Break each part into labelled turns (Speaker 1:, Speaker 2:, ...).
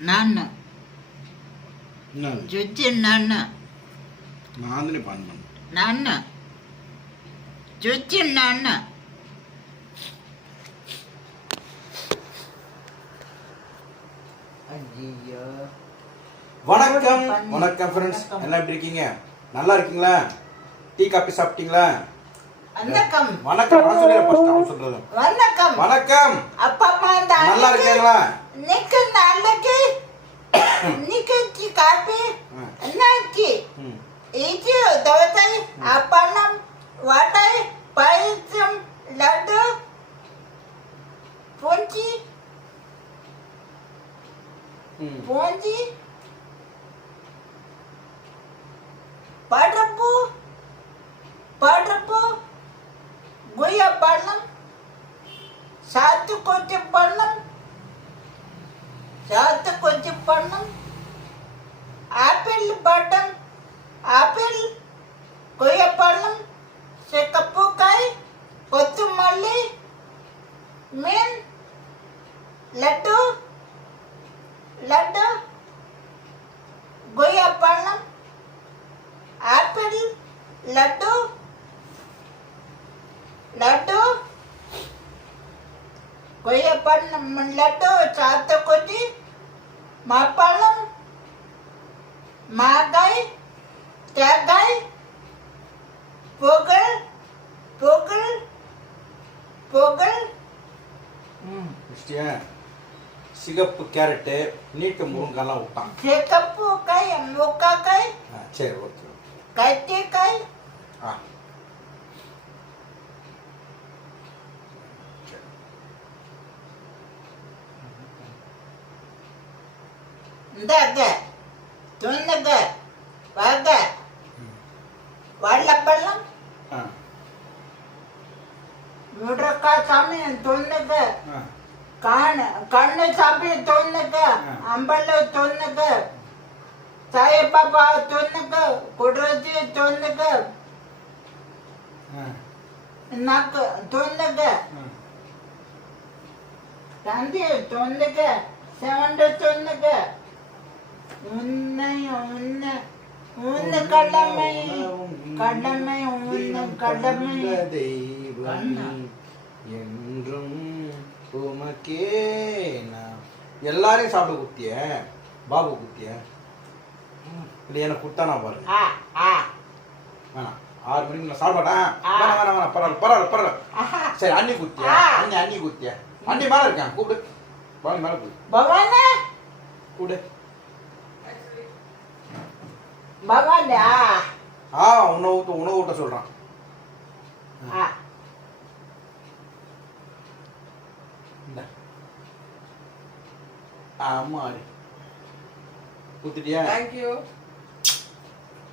Speaker 1: வணக்கம்
Speaker 2: வணக்கம் ஃப்ரெண்ட்ஸ் எப்படி இருக்கீங்க நல்லா இருக்கீங்களா டீ காபி சாப்பிட்டீங்களா வணக்கம் வணக்கம் சொல்லுங்க வணக்கம் வணக்கம் அப்பா அம்மா நல்லா இருக்கீங்களா
Speaker 1: ನಿಕ್ಕ ನಾಲ್ಕೆ ನಿಕ್ಕಿ ಕಾಪಿ ನಾಕಿ ಈಚಿ ದವಸೈ ಅಪ್ಪಣ್ಣಂ ವಾಟೈ ಪಾಯಸಂ ಲಡ್ಡು ಪುಂಚಿ ಪುಂಚಿ పడపు పడపు గుయ్య పళ్ళం సాత్తుకొచ్చి పళ్ళం జాగ్రత్త కొంచెం పండు ఆపిల్ బటన్ ఆపిల్ కొయ్య పళ్ళం చెక్కపూకాయ కొత్తిమల్లి మీన్ లడ్డు లడ్డు గొయ్య పళ్ళం ఆపిల్ లడ్డు లడ్డు కొయ్య పండు లడ్డు చాతకొచ్చి மப்பளம் மகை தகை புகழ் புகழ் புகழ்
Speaker 2: சிகப்பு கேரட்டு நீட்டு முருங்கெல்லாம் விட்டான்
Speaker 1: சிகப்பு கை முக்கா கை சரி ஓகே கட்டி கை ஆ இந்த துணிந்த வந்த வல்லப்பெல்லாம் முடக்காய் சாமி தொன்னுக்கு கண் கண்ணு சாமி தொன்னுக்கு அம்பல தொன்னுக்கு சாயப்பாப்பா தொன்னுக்கு குடுறதி தொன்னுக்கு நக்கு தொன்னுக்கு தந்தி தொன்னுக்கு செவண்டு தொன்னு கடமை கடமை உன் கடமை
Speaker 2: தெய்வம் என்றும் உமக்கே எல்லாரையும் சாப்பிட குத்திய பாபு குத்திய இல்லை எனக்கு குத்தானா பாரு வேணாம் ஆறு மணிக்கு நான் சாப்பிடா வேணாம் வேணாம் வேணாம் பரவாயில்ல பரவாயில்ல
Speaker 1: பரவாயில்ல
Speaker 2: சரி அண்ணி குத்திய அண்ணி அண்ணி குத்திய அண்ணி மேலே இருக்கேன் கூப்பிடு பவானி மேலே கூப்பிடு பவானி கூப்பிடு பகவான்டா ஆ உணவு ஊட்ட உணவு ஊட்ட சொல்றான் ஆமா
Speaker 3: thank you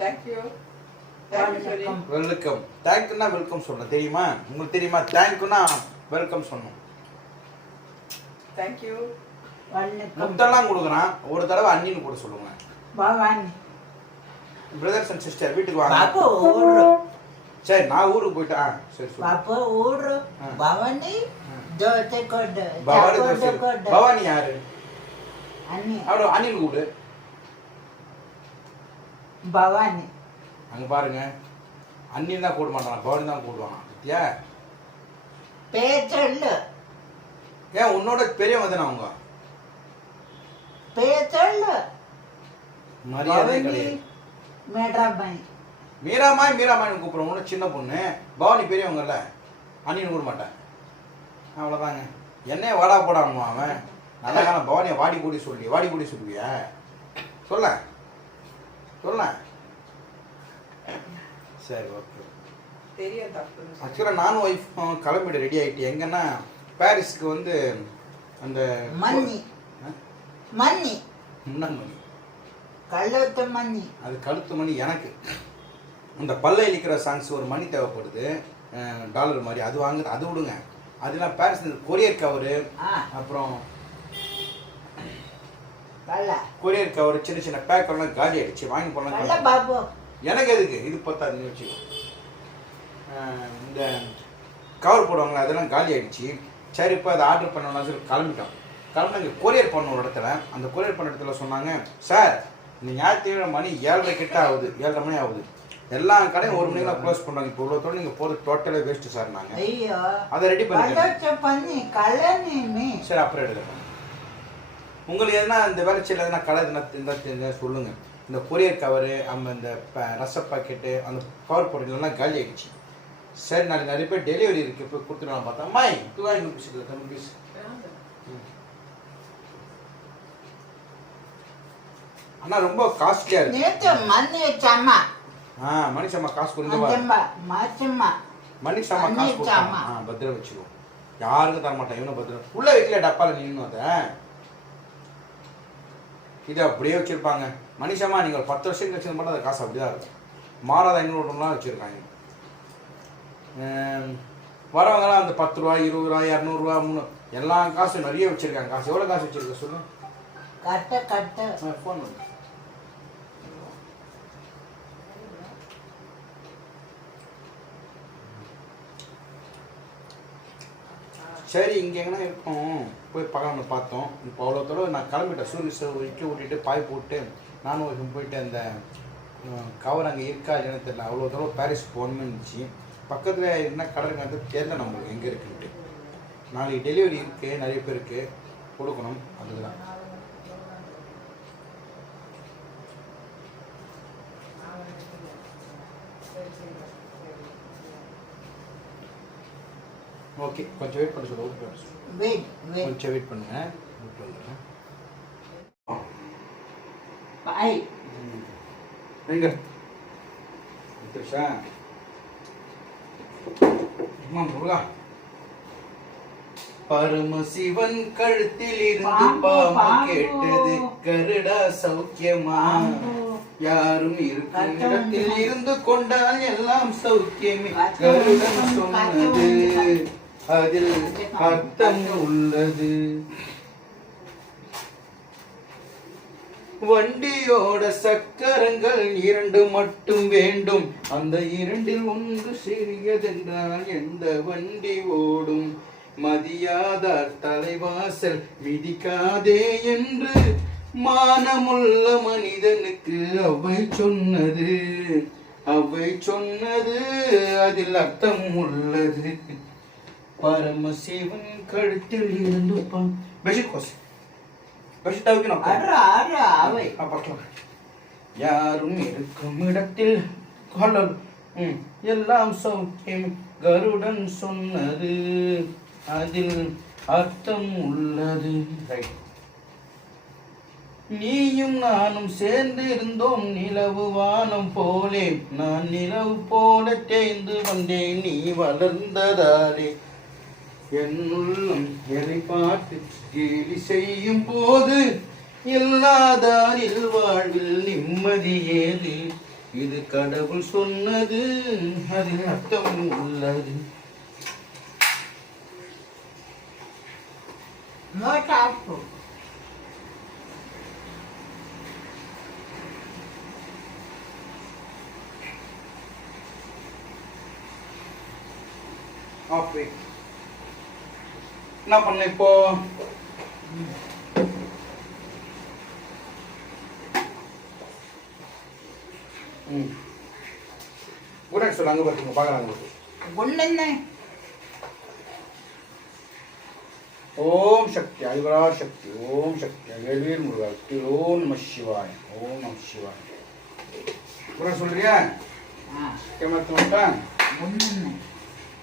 Speaker 3: thank you
Speaker 2: welcome தேங்க்யூனா வெல்கம் சொன்னோம் தெரியுமா உங்களுக்கு தெரியுமா தேங்க்யூனா வெல்கம் சொன்னோம் யூ முத்தெல்லாம் கொடுக்குறான் ஒரு தடவை அண்ணின்னு கூட சொல்லுங்க பவானி பிரதர்ஸ் அண்ட் சிஸ்டர் வீட்டுக்கு வாங்க
Speaker 1: பாப்பா ஓடுறோம்
Speaker 2: சரி நான் ஊருக்கு போயிட்டேன்
Speaker 1: சரி பாப்பா ஓடுறோம் பவானி தோசை கொண்டு
Speaker 2: பவானி தோசை பவானி யாரு அண்ணி அவ்வளோ அணில் கூடு பவானி அங்க பாருங்க அண்ணி தான் கூட மாட்டான் பவானி தான் கூடுவான் சத்தியா
Speaker 1: பேர்
Speaker 2: ஏன் உன்னோட பெரிய தானே அவங்க பேர் மரியாதை
Speaker 1: கிடையாது மேட்ராபாய்
Speaker 2: மீராமாய் மீராமாய்னு கூப்பிடுவோம் ஒன்று சின்ன பொண்ணு பவானி பெரியவங்கல்ல அண்ணின்னு கூட மாட்டேன் அவ்வளோதாங்க என்னையே வாடா போடாமோ அவன் நல்ல காலம் பவானியை வாடி கூடி சொல்லி வாடி கூடி சொல்லுவியா சொல்ல சொல்ல சரி ஓகே ஆக்சுவலாக நானும் ஒய்ஃபும் கிளம்பிட்டு ரெடி ஆகிட்டு எங்கன்னா பாரிஸ்க்கு வந்து அந்த
Speaker 1: மன்னி மன்னி முன்னாடி கழுத்து மணி
Speaker 2: அது கழுத்து மணி எனக்கு அந்த பல்ல இழிக்கிற சாங்ஸ் ஒரு மணி தேவைப்படுது டாலர் மாதிரி அது வாங்குறது அது விடுங்க அதெல்லாம் பேரிஸ் கொரியர் கவரு அப்புறம் கொரியர் கவர் சின்ன சின்ன பேக்கர்லாம் காலி ஆயிடுச்சு வாங்கி
Speaker 1: போடலாம்
Speaker 2: எனக்கு எதுக்கு இது பத்தாது நிகழ்ச்சி இந்த கவர் போடுவாங்க அதெல்லாம் காலி ஆயிடுச்சு சரி இப்போ அதை ஆர்டர் பண்ணணும்னா சரி கிளம்பிட்டோம் கிளம்பி கொரியர் பண்ண ஒரு இடத்துல அந்த கொரியர் பண்ண இடத்துல சொன்னாங்க சார் இந்த ஞாயிற்றுக்கிழமை மணி ஏழரை கிட்ட ஆகுது ஏழரை மணி ஆகுது எல்லா கடையும் ஒரு மணிக்கெல்லாம் க்ளோஸ் பண்ணுவாங்க இப்போ இவ்வளோ தோணி நீங்கள் போகிறது டோட்டலே வேஸ்ட்டு சார் நாங்கள் ஐயோ அதை ரெடி
Speaker 1: பண்ணி
Speaker 2: சரி அப்புறம் எடுக்கிறோம் உங்களுக்கு எதனா இந்த வேலைச்சியில் எதனா கலர் என்ன சொல்லுங்கள் இந்த கொரியர் கவரு நம்ம இந்த ரச பாக்கெட்டு அந்த கவர் பொருட்கள்லாம் காலி ஆகிடுச்சு சரி நாளைக்கு நிறைய பேர் டெலிவரி இருக்குது இப்போ கொடுத்துருவாங்க பார்த்தா மாய் டூ ருபீஸ் தம்பி ம் அண்ணா ரொம்ப காஸ்ட்லியா
Speaker 1: இருக்கு நேத்து மண்ணி வச்சாமா
Speaker 2: ஆ மணிசம்மா காசு கொடுங்க
Speaker 1: வா மாச்சம்மா
Speaker 2: மணிசம்மா காசு கொடுங்க ஆ பத்ரா வச்சுக்கோ யாருக்கும் தர மாட்டேன் இவனை பத்ரா உள்ள வைக்கல டப்பால நின்னு அத இது அப்படியே வச்சிருப்பாங்க மணிஷம்மா நீங்கள் ஒரு பத்து வருஷம் கழிச்சது மட்டும் அந்த காசு அப்படிதான் இருக்கும் மாறாத ஐநூறுலாம் வச்சிருக்காங்க வரவங்கலாம் அந்த பத்து ரூபா இருபது ரூபா இரநூறுவா மூணு எல்லா காசும் நிறைய வச்சுருக்காங்க காசு எவ்வளோ காசு வச்சிருக்க சொல்லுங்க
Speaker 1: கரெக்டாக கரெக்டாக
Speaker 2: ஃபோன் பண்ணுங்க சரி இங்கே எங்கன்னா இருக்கும் போய் பார்க்கலாம்னு பார்த்தோம் இப்போ அவ்வளோ தூரம் நான் கிளம்பிட்டேன் சூரிய சார் இட்லி ஊட்டிட்டு பாய் போட்டு நானும் ஒரு போயிட்டு அந்த கவர் அங்கே இருக்கா இல்லைன்னு தெரியல அவ்வளோ தூரம் பாரிஸ் போகணும்னு இருந்துச்சு பக்கத்தில் என்ன கடை இருக்காது தெரியல நம்மளுக்கு எங்கே இருக்குன்ட்டு நாளைக்கு டெலிவரி இருக்குது நிறைய பேருக்கு கொடுக்கணும் அதுதான் ஓகே கொஞ்சம் வெயிட் பண்ண சொல்லுவோம் வெயிட் கொஞ்சம் வெயிட் பண்ணுங்க விட்டு வந்துடுறேன் பாய் எங்க நித்ரிஷா அம்மா முருகா பரமசிவன் கழுத்தில் இருந்து
Speaker 1: பாமா கேட்டது
Speaker 2: கருடா சௌக்கியமா யாரும் இருக்கும் இடத்தில் இருந்து கொண்டால் எல்லாம் சௌக்கியமே கருடன் சொன்னது அதில் அர்த்தம் உள்ளது வண்டியோட சக்கரங்கள் இரண்டு மட்டும் வேண்டும் அந்த இரண்டில் ஒன்று சிறியதென்றால் எந்த வண்டி ஓடும் மதியாதார் தலைவாசல் விதிக்காதே என்று மானமுள்ள மனிதனுக்கு அவை சொன்னது அவை சொன்னது அதில் அர்த்தம் உள்ளது பரமசிவன் கழுத்தில் இருந்து யாரும் இருக்கும் இடத்தில் கொள்ளல் எல்லாம் சௌக்கியம் கருடன் சொன்னது அதில் அர்த்தம் உள்ளது நீயும் நானும் சேர்ந்து இருந்தோம் நிலவு வானம் போலே நான் நிலவு போல தேய்ந்து வந்தேன் நீ வளர்ந்ததாலே என் உள்ளம் என்னை பார்த்து கேலி செய்யும் போது இல்லாதாரில் வாழ்வில் நிம்மதி ஏது இது கடவுள் சொன்னது அதில் அர்த்தம் உள்ளது Off it. என்ன பண்ண இப்போ ம் குட் நைட் சார் அங்கே பார்த்துங்க பார்க்குறாங்க ஒன்று ஓம் சக்தி அறிவரா சக்தி ஓம் சக்தி வேல்வீர் முருகா சக்தி ஓம் நம சிவாய் ஓம் நம சிவாய் கூட சொல்றியா கேமரா தோட்டா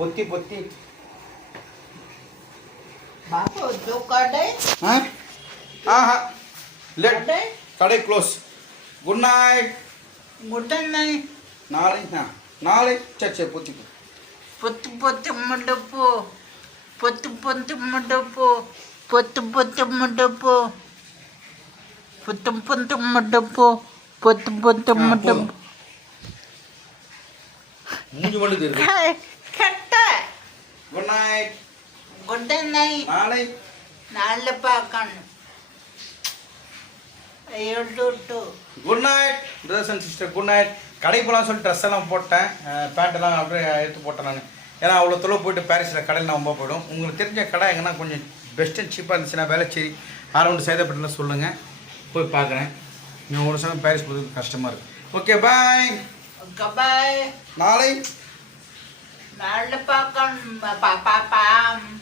Speaker 2: பொத்தி பொத்தி
Speaker 1: બાપો જો કડે
Speaker 2: હા હા હા લેટ கடை close good night
Speaker 1: good night
Speaker 2: நாளை நாளை சரி சரி பொத்திக்கு
Speaker 1: பொத்து பொத்து முண்டப்போ பொத்து பொத்து முண்டப்போ பொத்து பொத்து முண்டப்போ பொத்து பொத்து முண்டப்போ பொத்து பொத்து முண்டப்போ
Speaker 2: மூஞ்சி மட்டும் தெரியுது கட்ட குட் நைட்
Speaker 1: കൊണ്ടുവന്നായി നാളെ നാളെ പാക്കണം
Speaker 2: good night brothers and sister good night கடைக்கு போகலாம் சொல்லி ட்ரெஸ் எல்லாம் போட்டேன் பேண்ட்டெல்லாம் அப்படியே எடுத்து போட்டேன் நான் ஏன்னா அவ்வளோ தொழில் போயிட்டு பாரிஸில் கடையில் நான் ரொம்ப போயிடும் உங்களுக்கு தெரிஞ்ச கடை எங்கன்னா கொஞ்சம் பெஸ்ட் அண்ட் சீப்பாக இருந்துச்சுன்னா வேலை சரி அரௌண்ட் சேதப்பட்டுலாம் சொல்லுங்கள் போய் பார்க்குறேன் நான் ஒரு சமயம் பாரிஸ் போகிறதுக்கு கஷ்டமாக இருக்குது ஓகே பாய் பாய் நாளை
Speaker 1: நாளை பார்க்க பாப்பா